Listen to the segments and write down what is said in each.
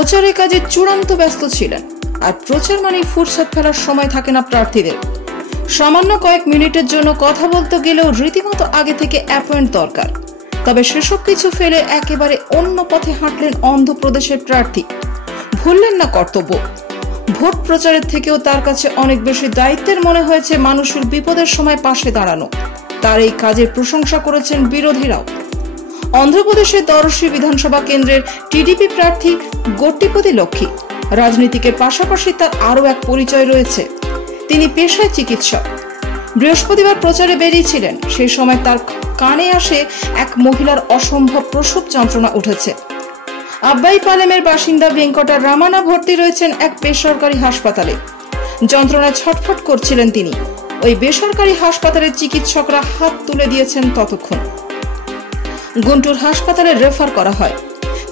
প্রচারের কাজে চূড়ান্ত ব্যস্ত ছিলেন। আর প্রচার মানে ফুরসত ফেলার সময় থাকে না প্রার্থীদের। সামান্য কয়েক মিনিটের জন্য কথা বলতে গেলেও রীতিমতো আগে থেকে অ্যাপয়েন্ট দরকার। তবে সেসব কিছু ফেলে একেবারে অন্য পথে হাঁটলেন অন্ধ্রপ্রদেশের প্রার্থী। ভুললেন না কর্তব্য। ভোট প্রচারের থেকেও তার কাছে অনেক বেশি দায়িত্বের মনে হয়েছে মানুষের বিপদের সময় পাশে দাঁড়ানো। তার এই কাজের প্রশংসা করেছেন বিরোধীরাও। অন্ধ্রপ্রদেশের দরশী বিধানসভা কেন্দ্রের টিডিপি প্রার্থী গট্টিপতি লক্ষ্মী। রাজনীতিকের পাশাপাশি তার আরও এক পরিচয় রয়েছে, তিনি পেশায় চিকিৎসক। বৃহস্পতিবার প্রচারে বেরিয়েছিলেন, সেই সময় তার কানে আসে এক মহিলার অসম্ভব প্রসব যন্ত্রণা উঠেছে। আব্বাইপালেমের বাসিন্দা ভেঙ্কটা রামানা ভর্তি রয়েছেন এক বেসরকারি হাসপাতালে। যন্ত্রণায় ছটফট করছিলেন তিনি। ওই বেসরকারি হাসপাতালের চিকিৎসকরা হাত তুলে দিয়েছেন ততক্ষণ। গুন্টুর হাসপাতালে রেফার করা হয়।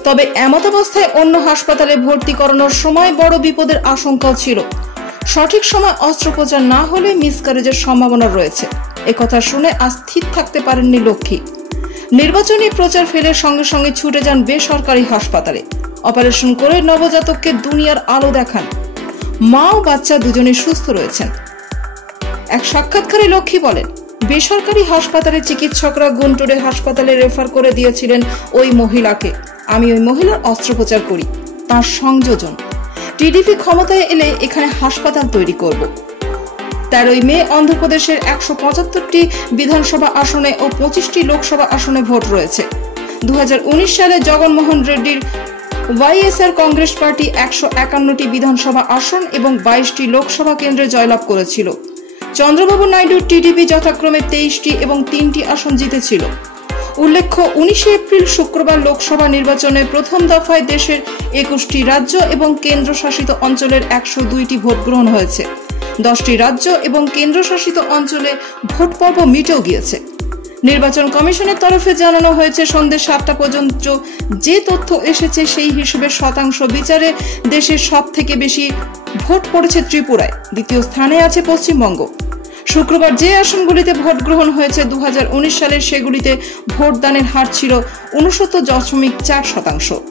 তবে এমত অবস্থায় অন্য হাসপাতালে ভর্তি করানোর সময় বড় বিপদের আশঙ্কাও ছিল। সঠিক সময় অস্ত্রোপচার না হলে মিসক্যারেজের সম্ভাবনা রয়েছে। একথা শুনে আর স্থির থাকতে পারেননি লক্ষ্মী। নির্বাচনী প্রচার ফেলে সঙ্গে সঙ্গে ছুটে যান বেসরকারি হাসপাতালে। অপারেশন করে নবজাতককে দুনিয়ার আলো দেখান। মা ও বাচ্চা দুজনেই সুস্থ রয়েছেন। এক সাক্ষাৎকারে লক্ষ্মী বলেন, বেসরকারি হাসপাতালে চিকিৎসকরা গুন্টুরে হাসপাতালে রেফার করে দিয়েছিলেন ওই মহিলাকে। আমি ওই মহিলার অস্ত্রোপচার করি, তার সংযোজন। টিডিপি ক্ষমতায় এলে এখানে হাসপাতাল তৈরি করব। 13 মে অন্ধ্রপ্রদেশের 175টি বিধানসভা আসনে ও 25টি লোকসভা আসনে ভোট রয়েছে। 2019 সালে জগনমোহন রেড্ডির ওয়াইএসআর কংগ্রেস পার্টি 151টি বিধানসভা আসন এবং 22টি লোকসভা কেন্দ্রে জয়লাভ করেছিল। চন্দ্রবাবু নাইডুর টিডিপি যথাক্রমে 23টি এবং 3টি আসন জিতেছিল। উল্লেখ্য, 19 এপ্রিল শুক্রবার লোকসভা নির্বাচনে প্রথম দফায় দেশের 21টি রাজ্য এবং কেন্দ্রশাসিত অঞ্চলের 102টি ভোট গ্রহণ হয়েছে। 10টি রাজ্য এবং কেন্দ্রশাসিত অঞ্চলে ভোট পর্ব মিটেও গিয়েছে। নির্বাচন কমিশনের তরফে জানানো হয়েছে, সন্ধ্যে 7টা পর্যন্ত যে তথ্য এসেছে সেই হিসেবে শতাংশ বিচারে দেশের সব থেকে বেশি ভোট পড়েছে ত্রিপুরায়। দ্বিতীয় স্থানে আছে পশ্চিমবঙ্গ। শুক্রবার যে আসনগুলিতে ভোট গ্রহণ হয়েছে 2019 সালে, সেগুলিতে ভোটদানের হার ছিল 69.4%।